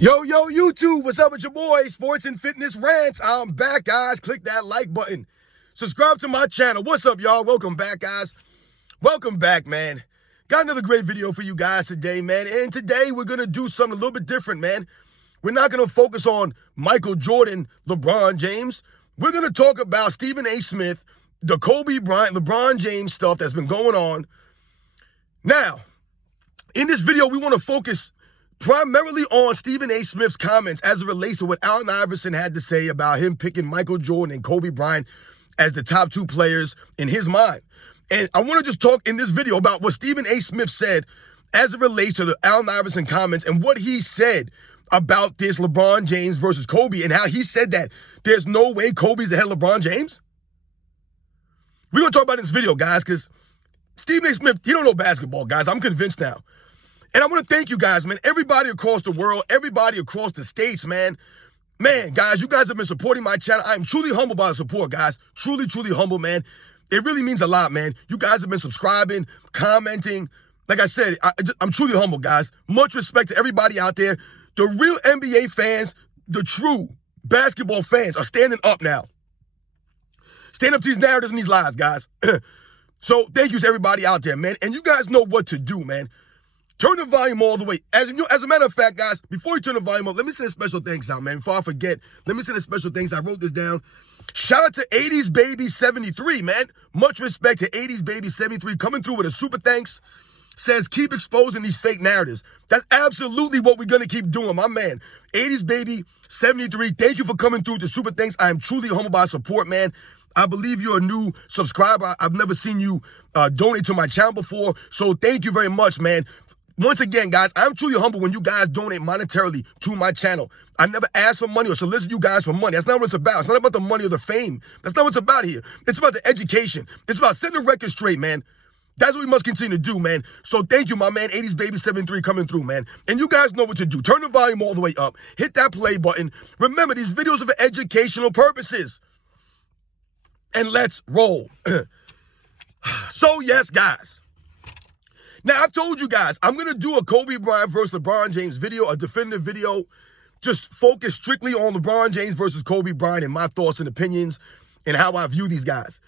Yo, YouTube, what's up with your boy, Sports and Fitness Rants? I'm back, guys. Click that like button. Subscribe to my channel. What's up, y'all? Welcome back, guys. Welcome back, man. Got another great video for you guys today, man. And today, we're going to do something a little bit different, man. We're not going to focus on Michael Jordan, LeBron James. We're going to talk about Stephen A. Smith, the Kobe Bryant, LeBron James stuff that's been going on. Now, in this video, we want to focus primarily on Stephen A. Smith's comments as it relates to what Allen Iverson had to say about him picking Michael Jordan and Kobe Bryant as the top two players in his mind. And I want to just talk in this video about what Stephen A. Smith said as it relates to the Allen Iverson comments and what he said about this LeBron James versus Kobe and how he said that there's no way Kobe's ahead of LeBron James. We're going to talk about it in this video, guys, because Stephen A. Smith, he don't know basketball, guys. I'm convinced now. And I want to thank you guys, man. Everybody across the world, everybody across the states, man. Man, guys, you guys have been supporting my channel. I am truly humbled by the support, guys. Truly, truly humble, man. It really means a lot, man. You guys have been subscribing, commenting. Like I said, I'm truly humble, guys. Much respect to everybody out there. The real NBA fans, the true basketball fans are standing up now. Stand up to these narratives and these lies, guys. So thank you to everybody out there, man. And you guys know what to do, man. Turn the volume all the way. As a matter of fact, guys, before you turn the volume up, let me send a special thanks out, man. Before I forget, let me send a special thanks. I wrote this down. Shout out to 80s Baby 73, man. Much respect to 80s Baby 73 coming through with a super thanks. Says, keep exposing these fake narratives. That's absolutely what we're going to keep doing, my man. 80s Baby 73, thank you for coming through with the super thanks. I am truly humbled by support, man. I believe you're a new subscriber. I've never seen you donate to my channel before. So thank you very much, man. Once again, guys, I'm truly humble when you guys donate monetarily to my channel. I never ask for money or solicit you guys for money. That's not what it's about. It's not about the money or the fame. That's not what it's about here. It's about the education. It's about setting the record straight, man. That's what we must continue to do, man. So thank you, my man, 80s Baby 73 coming through, man. And you guys know what to do. Turn the volume all the way up. Hit that play button. Remember, these videos are for educational purposes. And let's roll. So, yes, guys. Now, I've told you guys, I'm going to do a Kobe Bryant versus LeBron James video, a definitive video, just focus strictly on LeBron James versus Kobe Bryant and my thoughts and opinions and how I view these guys.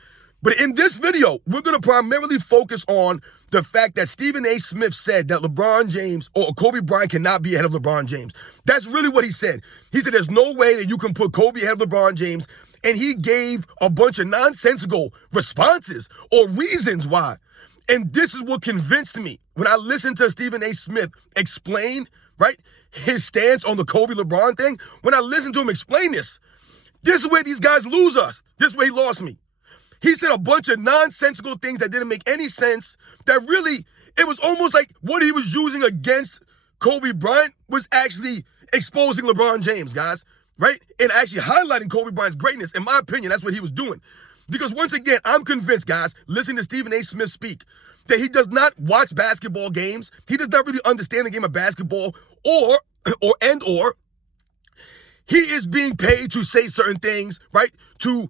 But in this video, we're going to primarily focus on the fact that Stephen A. Smith said that LeBron James or Kobe Bryant cannot be ahead of LeBron James. That's really what he said. He said there's no way that you can put Kobe ahead of LeBron James, and he gave a bunch of nonsensical responses or reasons why. And this is what convinced me when I listened to Stephen A. Smith explain, right, his stance on the Kobe LeBron thing. When I listened to him explain this is where these guys lose us. This is where he lost me. He said a bunch of nonsensical things that didn't make any sense, that really, it was almost like what he was using against Kobe Bryant was actually exposing LeBron James, guys, right? And actually highlighting Kobe Bryant's greatness. In my opinion, that's what he was doing. Because once again, I'm convinced, guys, listening to Stephen A. Smith speak, that he does not watch basketball games. He does not really understand the game of basketball, or he is being paid to say certain things, right? To,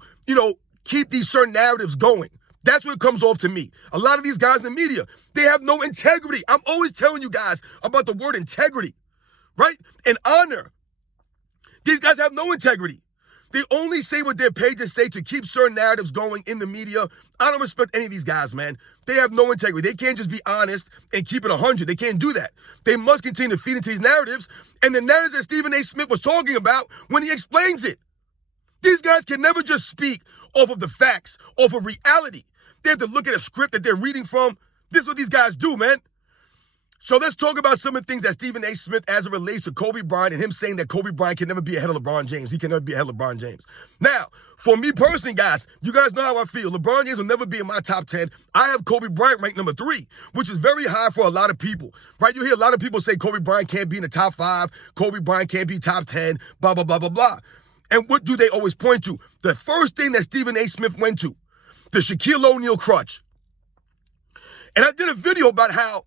keep these certain narratives going. That's what it comes off to me. A lot of these guys in the media, they have no integrity. I'm always telling you guys about the word integrity, right? And honor. These guys have no integrity. They only say what they're paid to say to keep certain narratives going in the media. I don't respect any of these guys, man. They have no integrity. They can't just be honest and keep it 100. They can't do that. They must continue to feed into these narratives and the narratives that Stephen A. Smith was talking about when he explains it. These guys can never just speak off of the facts, off of reality. They have to look at a script that they're reading from. This is what these guys do, man. So let's talk about some of the things that Stephen A. Smith, as it relates to Kobe Bryant and him saying that Kobe Bryant can never be ahead of LeBron James. He can never be ahead of LeBron James. Now, for me personally, guys, you guys know how I feel. LeBron James will never be in my top 10. I have Kobe Bryant ranked number 3, which is very high for a lot of people, right? You hear a lot of people say Kobe Bryant can't be in the top 5. Kobe Bryant can't be top 10, blah, blah, blah, blah, blah. And what do they always point to? The first thing that Stephen A. Smith went to, the Shaquille O'Neal crutch. And I did a video about how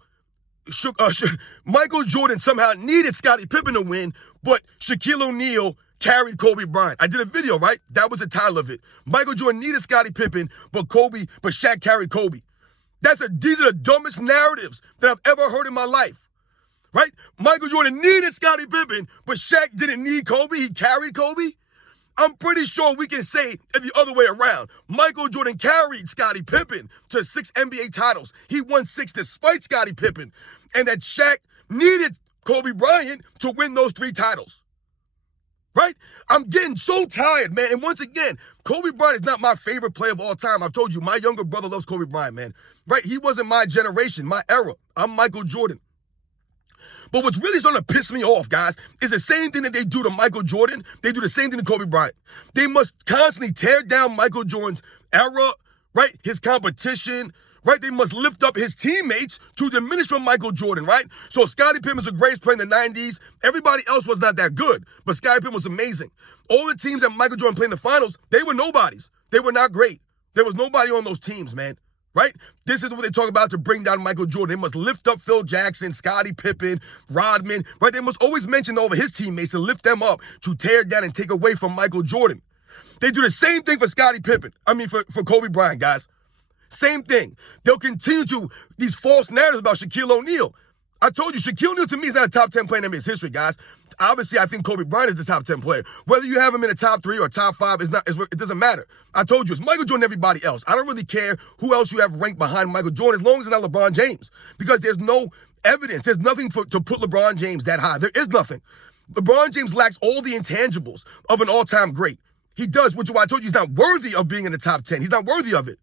Michael Jordan somehow needed Scottie Pippen to win, but Shaquille O'Neal carried Kobe Bryant. I did a video, right? That was the title of it. Michael Jordan needed Scottie Pippen, but Shaq carried Kobe. These are the dumbest narratives that I've ever heard in my life. right? Michael Jordan needed Scottie Pippen, but Shaq didn't need Kobe. He carried Kobe. I'm pretty sure we can say it the other way around. Michael Jordan carried Scottie Pippen to 6 NBA titles. He won 6 despite Scottie Pippen. And that Shaq needed Kobe Bryant to win those 3 titles. Right? I'm getting so tired, man. And once again, Kobe Bryant is not my favorite player of all time. I've told you, my younger brother loves Kobe Bryant, man. Right? He wasn't my generation, my era. I'm Michael Jordan. But what's really starting to piss me off, guys, is the same thing that they do to Michael Jordan, they do the same thing to Kobe Bryant. They must constantly tear down Michael Jordan's era, right? His competition, right? They must lift up his teammates to diminish from Michael Jordan, right? So Scottie Pippen was the greatest player in the 90s. Everybody else was not that good, but Scottie Pippen was amazing. All the teams that Michael Jordan played in the finals, they were nobodies. They were not great. There was nobody on those teams, man. Right? This is what they talk about to bring down Michael Jordan. They must lift up Phil Jackson, Scottie Pippen, Rodman, right? They must always mention all of his teammates and lift them up to tear down and take away from Michael Jordan. They do the same thing for Scottie Pippen. For Kobe Bryant, guys. Same thing. They'll continue to these false narratives about Shaquille O'Neal. I told you, Shaquille O'Neal to me is not a top 10 player in NBA's history, guys. Obviously, I think Kobe Bryant is the top 10 player. Whether you have him in the top 3 or top 5, it doesn't matter. I told you, it's Michael Jordan and everybody else. I don't really care who else you have ranked behind Michael Jordan as long as it's not LeBron James. Because there's no evidence. There's nothing to put LeBron James that high. There is nothing. LeBron James lacks all the intangibles of an all-time great. He does, which is why I told you he's not worthy of being in the top 10. He's not worthy of it.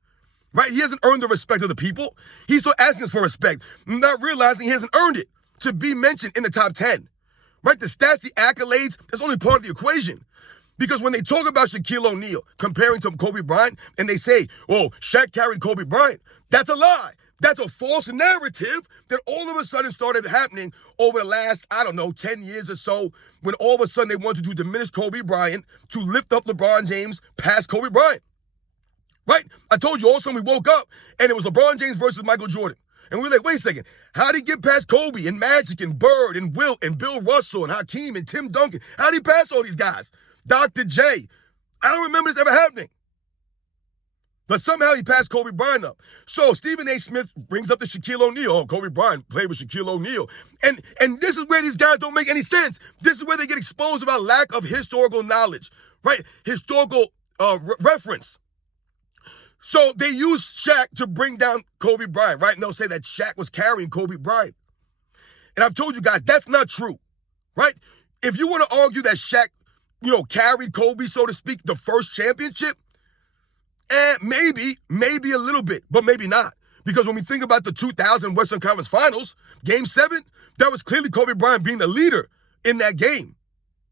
Right? He hasn't earned the respect of the people. He's still asking us for respect, not realizing he hasn't earned it to be mentioned in the top 10. Right? The stats, the accolades, that's only part of the equation. Because when they talk about Shaquille O'Neal comparing to Kobe Bryant, and they say, oh, Shaq carried Kobe Bryant, that's a lie. That's a false narrative that all of a sudden started happening over the last, 10 years or so, when all of a sudden they wanted to diminish Kobe Bryant to lift up LeBron James past Kobe Bryant. Right? I told you, all of a sudden we woke up, and it was LeBron James versus Michael Jordan. And we were like, wait a second, how did he get past Kobe and Magic and Bird and Wilt and Bill Russell and Hakeem and Tim Duncan? How did he pass all these guys? Dr. J. I don't remember this ever happening. But somehow he passed Kobe Bryant up. So Stephen A. Smith brings up the Shaquille O'Neal. Oh, Kobe Bryant played with Shaquille O'Neal. And this is where these guys don't make any sense. This is where they get exposed about lack of historical knowledge, right? Historical reference. So they use Shaq to bring down Kobe Bryant, right? And they'll say that Shaq was carrying Kobe Bryant. And I've told you guys, that's not true, right? If you want to argue that Shaq, carried Kobe, so to speak, the first championship, maybe a little bit, but maybe not. Because when we think about the 2000 Western Conference Finals, Game 7, that was clearly Kobe Bryant being the leader in that game,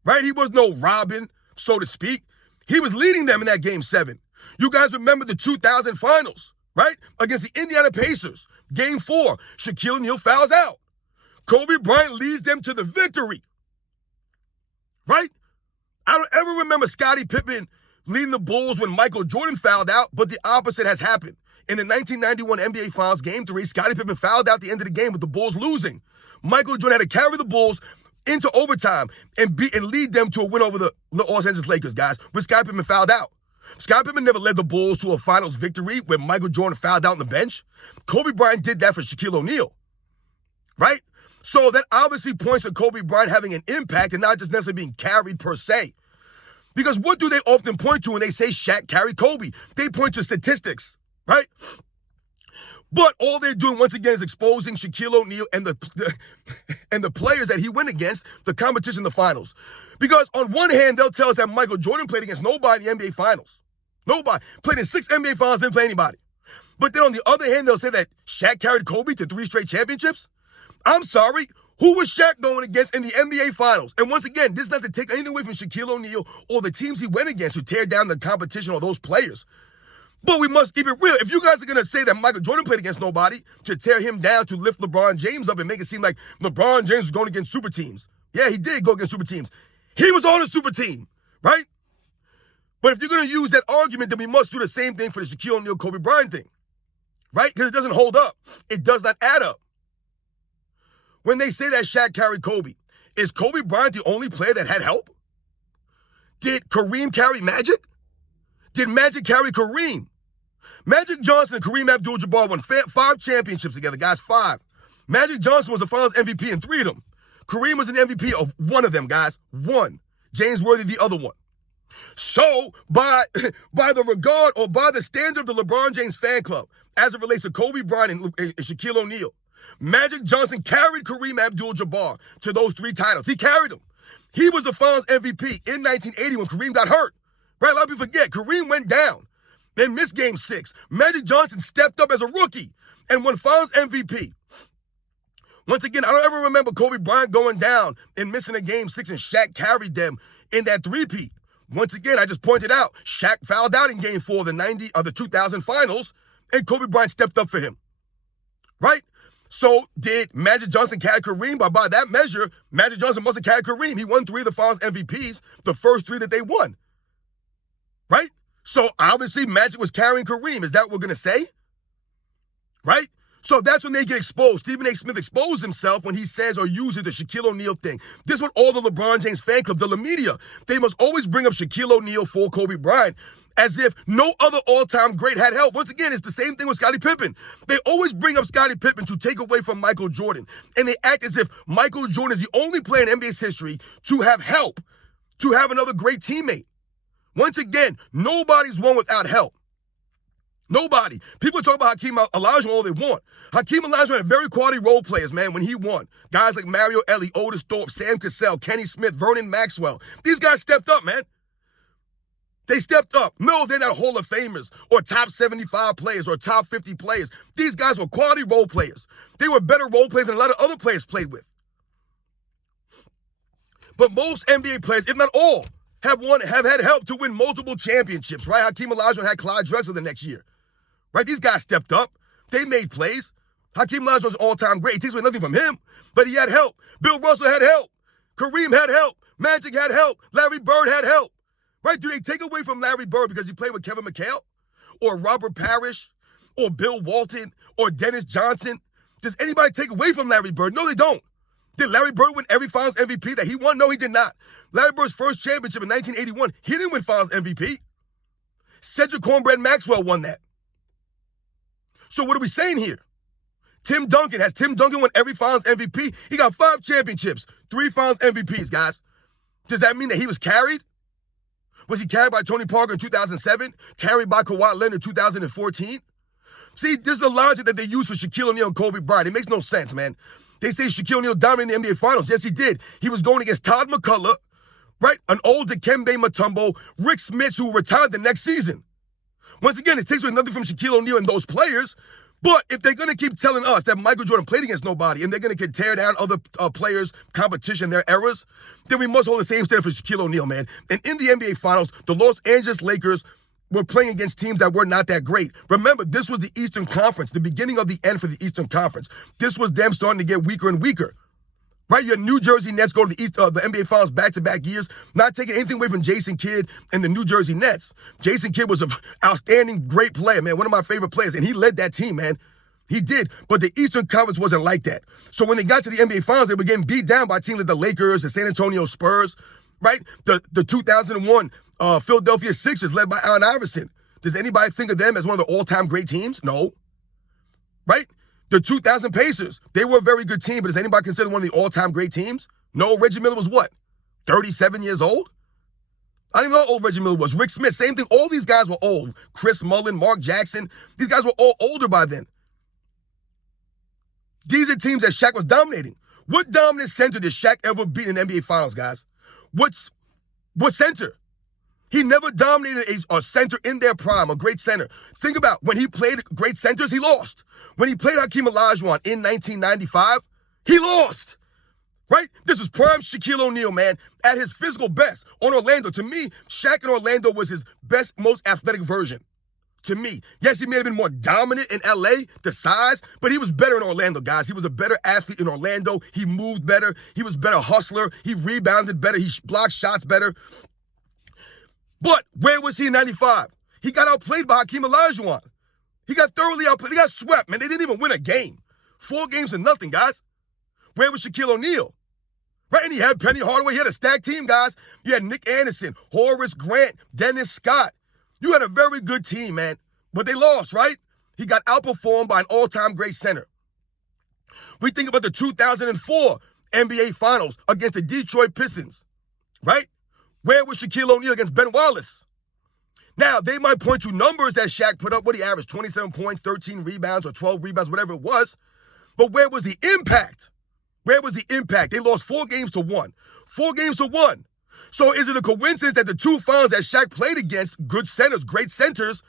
right? He was no Robin, so to speak. He was leading them in that Game 7. You guys remember the 2000 Finals, right? Against the Indiana Pacers. Game 4, Shaquille O'Neal fouls out. Kobe Bryant leads them to the victory, right? I don't ever remember Scottie Pippen leading the Bulls when Michael Jordan fouled out, but the opposite has happened. In the 1991 NBA Finals, Game 3, Scottie Pippen fouled out at the end of the game with the Bulls losing. Michael Jordan had to carry the Bulls into overtime and lead them to a win over the Los Angeles Lakers, guys, when Scottie Pippen fouled out. Scottie Pippen never led the Bulls to a finals victory when Michael Jordan fouled out on the bench. Kobe Bryant did that for Shaquille O'Neal, right? So that obviously points to Kobe Bryant having an impact and not just necessarily being carried per se. Because what do they often point to when they say Shaq carried Kobe? They point to statistics, right? But all they're doing, once again, is exposing Shaquille O'Neal and the players that he went against, the competition in the finals. Because on one hand, they'll tell us that Michael Jordan played against nobody in the NBA Finals. Nobody. Played in 6 NBA Finals, didn't play anybody. But then on the other hand, they'll say that Shaq carried Kobe to 3 straight championships. I'm sorry. Who was Shaq going against in the NBA Finals? And once again, this is not to take anything away from Shaquille O'Neal or the teams he went against to tear down the competition or those players. But we must keep it real. If you guys are going to say that Michael Jordan played against nobody to tear him down to lift LeBron James up and make it seem like LeBron James was going against super teams. Yeah, he did go against super teams. He was on a super team, right? But if you're going to use that argument, then we must do the same thing for the Shaquille O'Neal, Kobe Bryant thing, right? Because it doesn't hold up. It does not add up. When they say that Shaq carried Kobe, is Kobe Bryant the only player that had help? Did Kareem carry Magic? Did Magic carry Kareem? Magic Johnson and Kareem Abdul-Jabbar won 5 championships together, guys, 5. Magic Johnson was a Finals MVP in 3 of them. Kareem was an MVP of 1 of them, guys. 1. James Worthy, the other one. So, by the regard or by the standard of the LeBron James fan club, as it relates to Kobe Bryant and Shaquille O'Neal, Magic Johnson carried Kareem Abdul-Jabbar to those 3 titles. He carried them. He was a Finals MVP in 1980 when Kareem got hurt. Right? A lot of people forget. Kareem went down and missed Game 6. Magic Johnson stepped up as a rookie and won Finals MVP. Once again, I don't ever remember Kobe Bryant going down and missing a Game 6 and Shaq carried them in that three-peat. Once again, I just pointed out, Shaq fouled out in Game 4 of the 2000 finals, and Kobe Bryant stepped up for him. Right? So did Magic Johnson carry Kareem? But by that measure, Magic Johnson must have carried Kareem. He won 3 of the Finals MVPs, the first 3 that they won. Right? So obviously Magic was carrying Kareem. Is that what we're going to say? Right? So that's when they get exposed. Stephen A. Smith exposed himself when he says or uses the Shaquille O'Neal thing. This is what all the LeBron James fan clubs, the media, they must always bring up Shaquille O'Neal for Kobe Bryant as if no other all-time great had help. Once again, it's the same thing with Scottie Pippen. They always bring up Scottie Pippen to take away from Michael Jordan. And they act as if Michael Jordan is the only player in NBA's history to have help, to have another great teammate. Once again, nobody's won without help. Nobody. People talk about Hakeem Olajuwon all they want. Hakeem Olajuwon had very quality role players, man, when he won. Guys like Mario Elie, Otis Thorpe, Sam Cassell, Kenny Smith, Vernon Maxwell. These guys stepped up, man. They stepped up. No, they're not Hall of Famers or top 75 players or top 50 players. These guys were quality role players. They were better role players than a lot of other players played with. But most NBA players, if not all, have had help to win multiple championships, right? Hakeem Olajuwon had Clyde Drexler the next year. Right? These guys stepped up. They made plays. Hakeem Olajuwon was all-time great. It takes away nothing from him, but he had help. Bill Russell had help. Kareem had help. Magic had help. Larry Bird had help. Right? Do they take away from Larry Bird because he played with Kevin McHale or Robert Parrish or Bill Walton or Dennis Johnson? Does anybody take away from Larry Bird? No, they don't. Did Larry Bird win every Finals MVP that he won? No, he did not. Larry Bird's first championship in 1981, he didn't win Finals MVP. Cedric Cornbread Maxwell won that. So what are we saying here? Has Tim Duncan won every Finals MVP? He got 5 championships, 3 Finals MVPs, guys. Does that mean that he was carried? Was he carried by Tony Parker in 2007? Carried by Kawhi Leonard in 2014? See, this is the logic that they use for Shaquille O'Neal and Kobe Bryant. It makes no sense, man. They say Shaquille O'Neal dominated the NBA Finals. Yes, he did. He was going against Todd McCullough, right? An old Dikembe Mutombo, Rick Smith, who retired the next season. Once again, it takes away nothing from Shaquille O'Neal and those players. But if they're going to keep telling us that Michael Jordan played against nobody and they're going to tear down other players' competition, their errors, then we must hold the same standard for Shaquille O'Neal, man. And in the NBA Finals, the Los Angeles Lakers were playing against teams that were not that great. Remember, this was the Eastern Conference, the beginning of the end for the Eastern Conference. This was them starting to get weaker and weaker. Right? Your New Jersey Nets go to the NBA Finals back-to-back years, not taking anything away from Jason Kidd and the New Jersey Nets. Jason Kidd was an outstanding, great player, man, one of my favorite players, and he led that team, man. He did, but the Eastern Conference wasn't like that. So when they got to the NBA Finals, they were getting beat down by teams like the Lakers, the San Antonio Spurs, right? The 2001 Philadelphia Sixers led by Allen Iverson. Does anybody think of them as one of the all-time great teams? No. Right? The 2000 Pacers, they were a very good team, but does anybody consider one of the all-time great teams? No, Reggie Miller was what? 37 years old? I don't even know how old Reggie Miller was. Rick Smith, same thing. All these guys were old. Chris Mullin, Mark Jackson, these guys were all older by then. These are teams that Shaq was dominating. What dominant center did Shaq ever beat in NBA Finals, guys? What center? He never dominated a center in their prime, a great center. Think about when he played great centers, he lost. When he played Hakeem Olajuwon in 1995, he lost. Right? This is prime Shaquille O'Neal, man, at his physical best on Orlando. To me, Shaq in Orlando was his best, most athletic version. To me. Yes, he may have been more dominant in LA, the size, but he was better in Orlando, guys. He was a better athlete in Orlando. He moved better. He was a better hustler. He rebounded better. He blocked shots better. But where was he in 95? He got outplayed by Hakeem Olajuwon. He got thoroughly outplayed. He got swept, man. They didn't even win a game. 4 games to nothing, guys. Where was Shaquille O'Neal? Right? And he had Penny Hardaway. He had a stacked team, guys. You had Nick Anderson, Horace Grant, Dennis Scott. You had a very good team, man. But they lost, right? He got outperformed by an all-time great center. We think about the 2004 NBA Finals against the Detroit Pistons, right? Where was Shaquille O'Neal against Ben Wallace? Now, they might point to numbers that Shaq put up. What he averaged, 27 points, 13 rebounds, or 12 rebounds, whatever it was. But where was the impact? Where was the impact? They lost 4 games to 1. 4 games to 1. So is it a coincidence that the 2 finals that Shaq played against, good centers, great centers,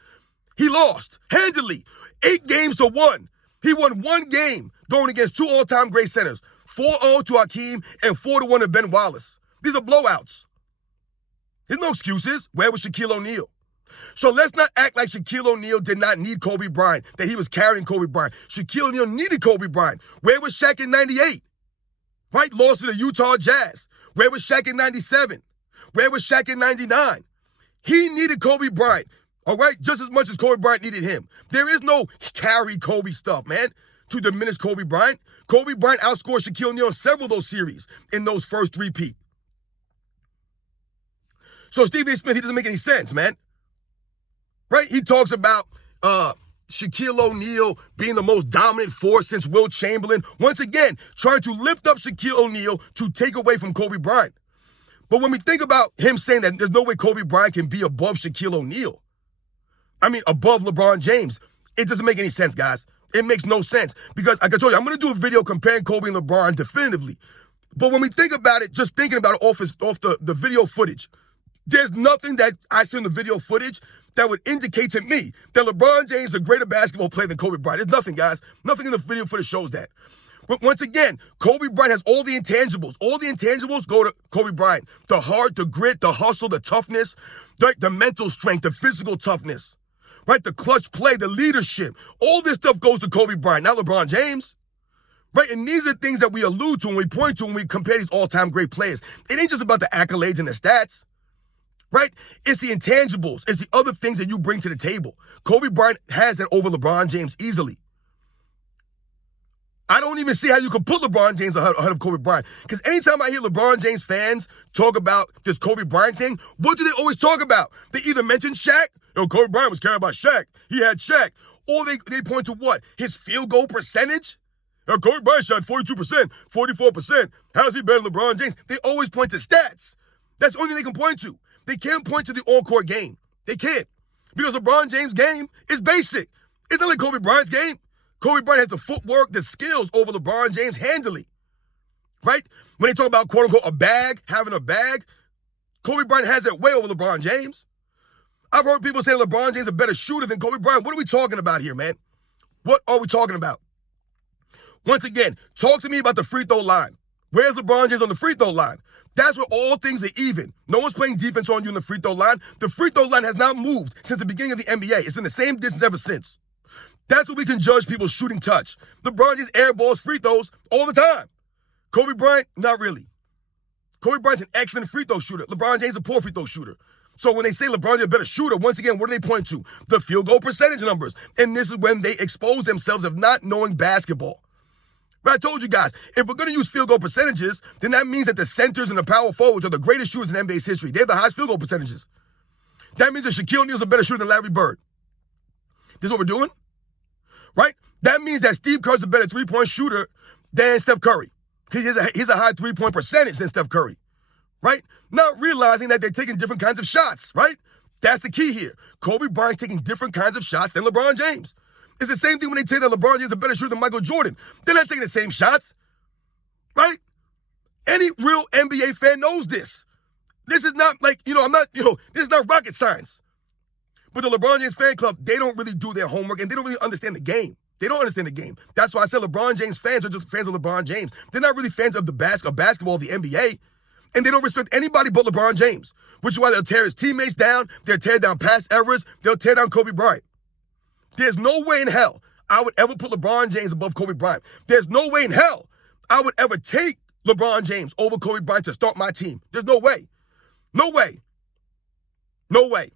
he lost handily? 8 games to 1. He won 1 game going against 2 all-time great centers. 4-0 to Hakeem and 4-1 to Ben Wallace. These are blowouts. There's no excuses. Where was Shaquille O'Neal? So let's not act like Shaquille O'Neal did not need Kobe Bryant, that he was carrying Kobe Bryant. Shaquille O'Neal needed Kobe Bryant. Where was Shaq in 98? Right? Lost to the Utah Jazz. Where was Shaq in 97? Where was Shaq in 99? He needed Kobe Bryant, all right, just as much as Kobe Bryant needed him. There is no carry Kobe stuff, man, to diminish Kobe Bryant. Kobe Bryant outscored Shaquille O'Neal in several of those series in those first 3-peat. So Stephen A. Smith, he doesn't make any sense, man. Right? He talks about Shaquille O'Neal being the most dominant force since Wilt Chamberlain. Once again, trying to lift up Shaquille O'Neal to take away from Kobe Bryant. But when we think about him saying that there's no way Kobe Bryant can be above Shaquille O'Neal, I mean, above LeBron James, it doesn't make any sense, guys. It makes no sense. Because, like I told you, I'm going to do a video comparing Kobe and LeBron definitively. But when we think about it, just thinking about it off the video footage, there's nothing that I see in the video footage that would indicate to me that LeBron James is a greater basketball player than Kobe Bryant. There's nothing, guys. Nothing in the video footage shows that. But once again, Kobe Bryant has all the intangibles. All the intangibles go to Kobe Bryant. The heart, the grit, the hustle, the toughness, the mental strength, the physical toughness, right? The clutch play, the leadership. All this stuff goes to Kobe Bryant, not LeBron James. Right? And these are things that we allude to and we point to when we compare these all-time great players. It ain't just about the accolades and the stats. Right? It's the intangibles. It's the other things that you bring to the table. Kobe Bryant has that over LeBron James easily. I don't even see how you could put LeBron James ahead of Kobe Bryant. Because anytime I hear LeBron James fans talk about this Kobe Bryant thing, what do they always talk about? They either mention Shaq, Kobe Bryant was carried by Shaq. He had Shaq. Or they point to what? His field goal percentage? Kobe Bryant shot 42%, 44%. How's he better than LeBron James? They always point to stats. That's the only thing they can point to. They can't point to the on-court game. They can't. Because LeBron James' game is basic. It's not like Kobe Bryant's game. Kobe Bryant has the footwork, the skills over LeBron James handily. Right? When they talk about, quote-unquote, a bag, having a bag, Kobe Bryant has that way over LeBron James. I've heard people say LeBron James is a better shooter than Kobe Bryant. What are we talking about here, man? What are we talking about? Once again, talk to me about the free throw line. Where's LeBron James on the free throw line? That's where all things are even. No one's playing defense on you in the free throw line. The free throw line has not moved since the beginning of the NBA. It's in the same distance ever since. That's what we can judge people's shooting touch. LeBron James airballs free throws all the time. Kobe Bryant, not really. Kobe Bryant's an excellent free throw shooter. LeBron James is a poor free throw shooter. So when they say LeBron James is a better shooter, once again, what do they point to? The field goal percentage numbers. And this is when they expose themselves of not knowing basketball. But I told you guys, if we're going to use field goal percentages, then that means that the centers and the power forwards are the greatest shooters in NBA's history. They have the highest field goal percentages. That means that Shaquille O'Neal is a better shooter than Larry Bird. This is what we're doing? Right? That means that Steve Kerr's a better three-point shooter than Steph Curry. He's a high three-point percentage than Steph Curry. Right? Not realizing that they're taking different kinds of shots. Right? That's the key here. Kobe Bryant taking different kinds of shots than LeBron James. It's the same thing when they say that LeBron James is a better shooter than Michael Jordan. They're not taking the same shots. Right? Any real NBA fan knows this. This is not like, this is not rocket science. But the LeBron James fan club, they don't really do their homework and they don't really understand the game. They don't understand the game. That's why I said LeBron James fans are just fans of LeBron James. They're not really fans of the basketball of the NBA. And they don't respect anybody but LeBron James, which is why they'll tear his teammates down. They'll tear down past errors. They'll tear down Kobe Bryant. There's no way in hell I would ever put LeBron James above Kobe Bryant. There's no way in hell I would ever take LeBron James over Kobe Bryant to start my team. There's no way. No way. No way.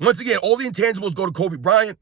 Once again, all the intangibles go to Kobe Bryant.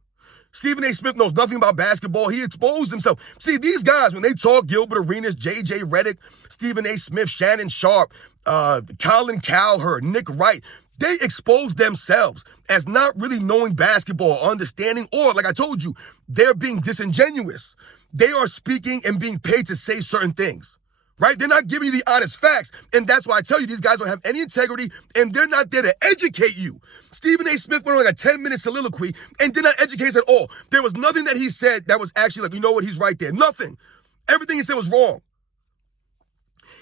Stephen A. Smith knows nothing about basketball. He exposed himself. See, these guys, when they talk, Gilbert Arenas, J.J. Redick, Stephen A. Smith, Shannon Sharp, Colin Cowherd, Nick Wright, they expose themselves as not really knowing basketball or understanding, or, like I told you, they're being disingenuous. they are speaking and being paid to say certain things, right? They're not giving you the honest facts. And that's why I tell you, these guys don't have any integrity and they're not there to educate you. Stephen A. Smith went on like a 10-minute soliloquy and did not educate us at all. There was nothing that he said that was actually like, you know what, he's right there. Nothing. Everything he said was wrong.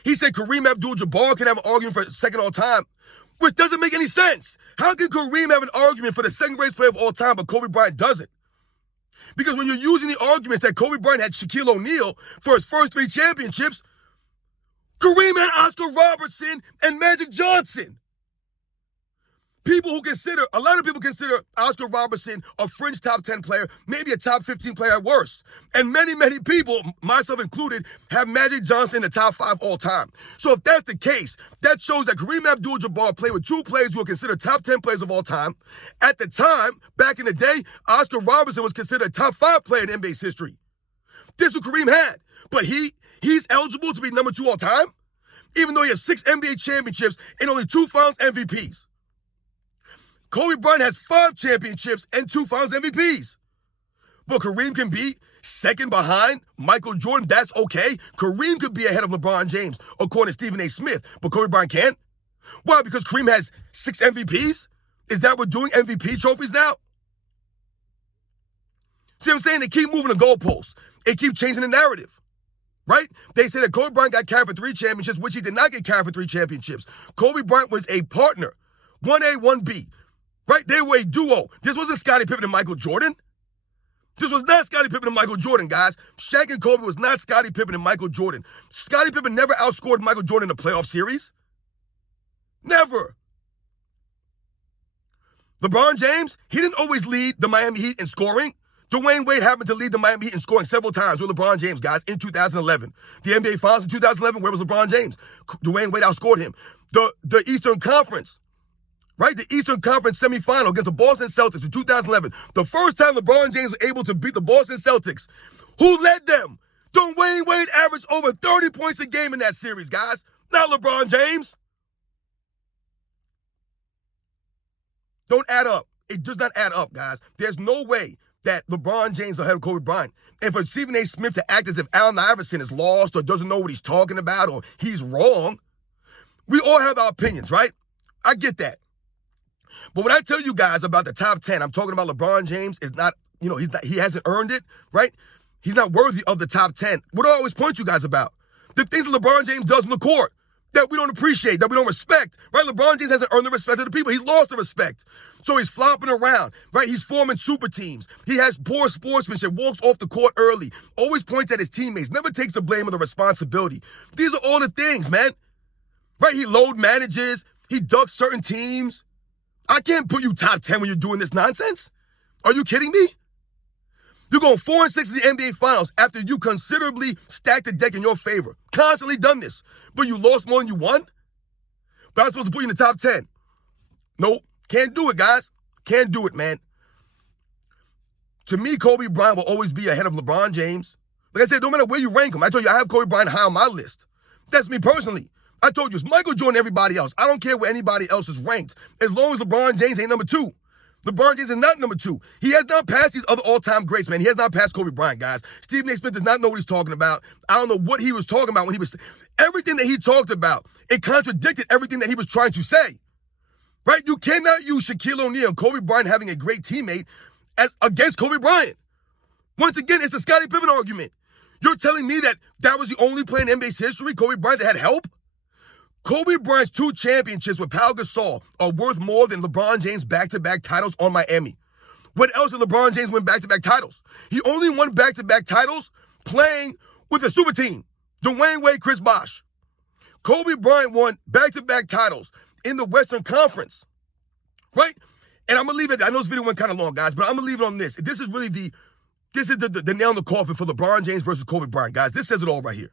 He said Kareem Abdul-Jabbar can have an argument for second all time, which doesn't make any sense. How can Kareem have an argument for the second greatest player of all time, but Kobe Bryant doesn't? Because when you're using the arguments that Kobe Bryant had Shaquille O'Neal for his first 3 championships, Kareem had Oscar Robertson and Magic Johnson. A lot of people consider Oscar Robertson a fringe top 10 player, maybe a top 15 player at worst. And many, many people, myself included, have Magic Johnson in the top 5 all time. So if that's the case, that shows that Kareem Abdul-Jabbar played with 2 players who are considered top 10 players of all time. At the time, back in the day, Oscar Robertson was considered a top 5 player in NBA's history. This is what Kareem had. But he's eligible to be number 2 all time, even though he has 6 NBA championships and only 2 Finals MVPs. Kobe Bryant has 5 championships and 2 Finals MVPs. But Kareem can be second behind Michael Jordan. That's okay. Kareem could be ahead of LeBron James, according to Stephen A. Smith. But Kobe Bryant can't. Why? Because Kareem has 6 MVPs? Is that what we're doing MVP trophies now? See what I'm saying? They keep moving the goalposts. They keep changing the narrative. Right? They say that Kobe Bryant got carried for 3 championships, which he did not get carried for 3 championships. Kobe Bryant was a partner. 1A, 1B. Right? They were a duo. This wasn't Scottie Pippen and Michael Jordan. This was not Scottie Pippen and Michael Jordan, guys. Shaq and Kobe was not Scottie Pippen and Michael Jordan. Scottie Pippen never outscored Michael Jordan in a playoff series. Never. LeBron James, he didn't always lead the Miami Heat in scoring. Dwayne Wade happened to lead the Miami Heat in scoring several times with LeBron James, guys, in 2011. The NBA Finals in 2011, where was LeBron James? Dwayne Wade outscored him. The Eastern Conference. Right? The Eastern Conference semifinal against the Boston Celtics in 2011. The first time LeBron James was able to beat the Boston Celtics. Who led them? Dwayne Wade averaged over 30 points a game in that series, guys. Not LeBron James. Don't add up. It does not add up, guys. There's no way that LeBron James is ahead of Kobe Bryant. And for Stephen A. Smith to act as if Allen Iverson is lost or doesn't know what he's talking about or he's wrong, we all have our opinions, right? I get that. But when I tell you guys about the top 10, I'm talking about LeBron James is not, he hasn't earned it, right? He's not worthy of the top 10. What do I always point you guys about? The things that LeBron James does on the court that we don't appreciate, that we don't respect, right? LeBron James hasn't earned the respect of the people. He's lost the respect. So he's flopping around, right? He's forming super teams. He has poor sportsmanship, walks off the court early, always points at his teammates, never takes the blame or the responsibility. These are all the things, man, right? He load manages. He ducks certain teams. I can't put you top 10 when you're doing this nonsense. Are you kidding me? You're going 4-6 in the NBA Finals after you considerably stacked the deck in your favor. Constantly done this. But you lost more than you won? But I'm supposed to put you in the top 10. Nope. Can't do it, guys. Can't do it, man. To me, Kobe Bryant will always be ahead of LeBron James. Like I said, no matter where you rank him, I told you I have Kobe Bryant high on my list. That's me personally. I told you, it's Michael Jordan, everybody else. I don't care where anybody else is ranked. As long as LeBron James ain't number 2. LeBron James is not number 2. He has not passed these other all-time greats, man. He has not passed Kobe Bryant, guys. Stephen A. Smith does not know what he's talking about. I don't know what he was talking about when he was... Everything that he talked about, it contradicted everything that he was trying to say. Right? You cannot use Shaquille O'Neal and Kobe Bryant having a great teammate as against Kobe Bryant. Once again, it's the Scottie Pippen argument. You're telling me that was the only player in NBA's history, Kobe Bryant, that had help? Kobe Bryant's 2 championships with Pau Gasol are worth more than LeBron James' back-to-back titles on Miami. When else did LeBron James win back-to-back titles? He only won back-to-back titles playing with a super team, Dwayne Wade, Chris Bosh. Kobe Bryant won back-to-back titles in the Western Conference, right? And I'm going to leave it. I know this video went kind of long, guys, but I'm going to leave it on this. This is really the nail in the coffin for LeBron James versus Kobe Bryant, guys. This says it all right here.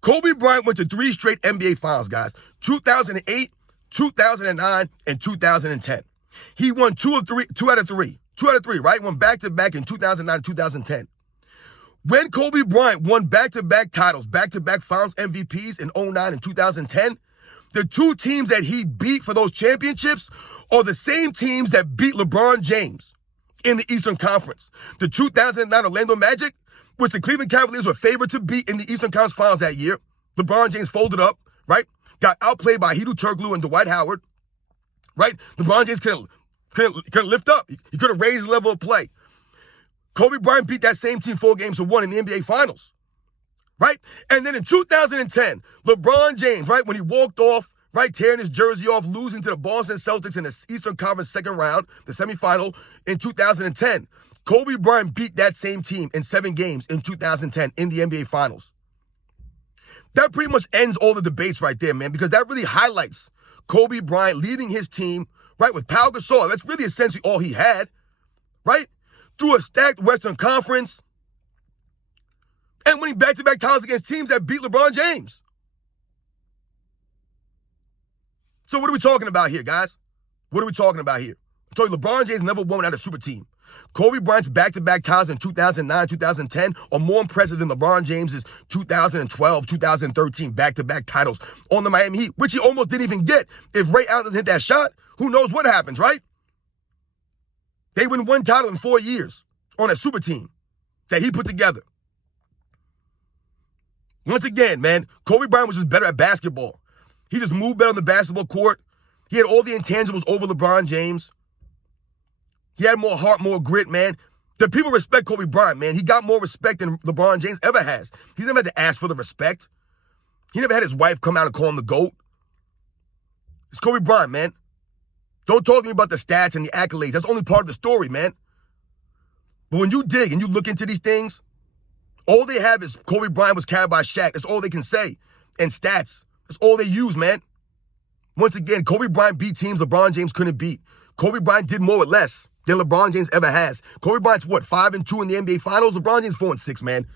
Kobe Bryant went to 3 straight NBA Finals, guys. 2008, 2009, and 2010. He won 2 out of 3. 2 out of 3, right? Won back-to-back in 2009 and 2010. When Kobe Bryant won back-to-back titles, back-to-back Finals MVPs in 2009 and 2010, the 2 teams that he beat for those championships are the same teams that beat LeBron James in the Eastern Conference. The 2009 Orlando Magic which the Cleveland Cavaliers were favored to beat in the Eastern Conference Finals that year. LeBron James folded up, right? Got outplayed by Hedo Turkoglu and Dwight Howard, right? LeBron James couldn't lift up. He couldn't raise the level of play. Kobe Bryant beat that same team 4-1 in the NBA Finals, right? And then in 2010, LeBron James, right, when he walked off, right, tearing his jersey off, losing to the Boston Celtics in the Eastern Conference second round, the semifinal in 2010, Kobe Bryant beat that same team in 7 games in 2010 in the NBA Finals. That pretty much ends all the debates right there, man, because that really highlights Kobe Bryant leading his team, right, with Pau Gasol. That's really essentially all he had, right? Through a stacked Western Conference and winning back-to-back titles against teams that beat LeBron James. So what are we talking about here, guys? What are we talking about here? I told you, LeBron James never won without a super team. Kobe Bryant's back-to-back titles in 2009, 2010 are more impressive than LeBron James's 2012, 2013 back-to-back titles on the Miami Heat, which he almost didn't even get. If Ray Allen doesn't hit that shot, who knows what happens, right? They win 1 title in 4 years on a super team that he put together. Once again, man, Kobe Bryant was just better at basketball. He just moved better on the basketball court. He had all the intangibles over LeBron James. He had more heart, more grit, man. The people respect Kobe Bryant, man. He got more respect than LeBron James ever has. He's never had to ask for the respect. He never had his wife come out and call him the GOAT. It's Kobe Bryant, man. Don't talk to me about the stats and the accolades. That's only part of the story, man. But when you dig and you look into these things, all they have is Kobe Bryant was carried by Shaq. That's all they can say. And stats. That's all they use, man. Once again, Kobe Bryant beat teams LeBron James couldn't beat. Kobe Bryant did more with less than LeBron James ever has. Kobe Bryant's, 5-2 in the NBA Finals? LeBron James 4-6, man.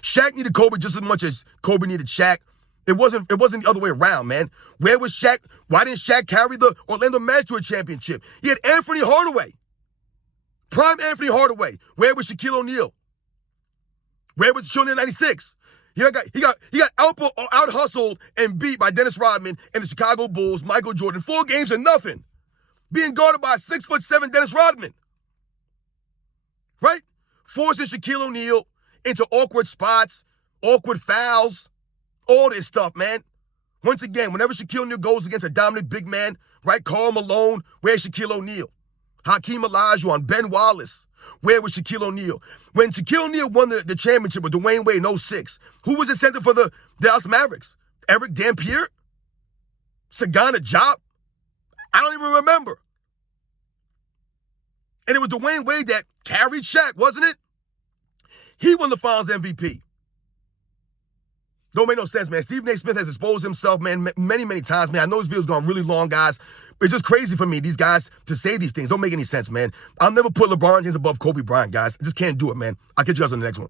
Shaq needed Kobe just as much as Kobe needed Shaq. It wasn't the other way around, man. Where was Shaq? Why didn't Shaq carry the Orlando Magic to a championship? He had Anthony Hardaway. Prime Anthony Hardaway. Where was Shaquille O'Neal? Where was Shaquille O'Neal in 96? He got out-hustled and beat by Dennis Rodman and the Chicago Bulls, Michael Jordan, 4 games to nothing. Being guarded by a 6'7" Dennis Rodman. Right? Forcing Shaquille O'Neal into awkward spots, awkward fouls, all this stuff, man. Once again, whenever Shaquille O'Neal goes against a dominant big man, right? Karl Malone, where's Shaquille O'Neal? Hakeem Olajuwon, Ben Wallace, where was Shaquille O'Neal? When Shaquille O'Neal won the championship with Dwayne Wade in 06, who was the center for the Dallas Mavericks? Eric Dampier? Sagana Diop? I don't even remember. And it was Dwayne Wade that carried Shaq, wasn't it? He won the Finals MVP. Don't make no sense, man. Stephen A. Smith has exposed himself, man, many, many times, man. I know this video's gone really long, guys. It's just crazy for me, these guys, to say these things. Don't make any sense, man. I'll never put LeBron James above Kobe Bryant, guys. I just can't do it, man. I'll catch you guys on the next one.